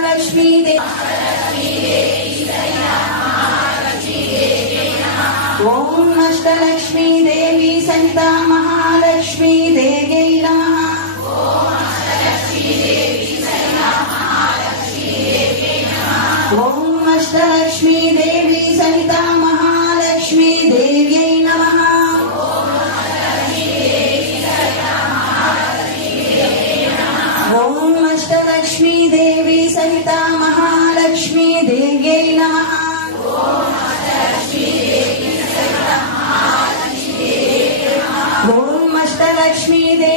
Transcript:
अष्टलक्ष्मी ओम अष्टलक्ष्मी देवी सहिता महालक्ष्मी देव्यै नमः। ओम अष्टलक्ष्मी देवी सहिता महालक्ष्मी देव्यै नमः। ओम अष्टलक्ष्मी देवी सहिता महालक्ष्मी देव्यै नमः। ओम अष्टलक्ष्मी देवी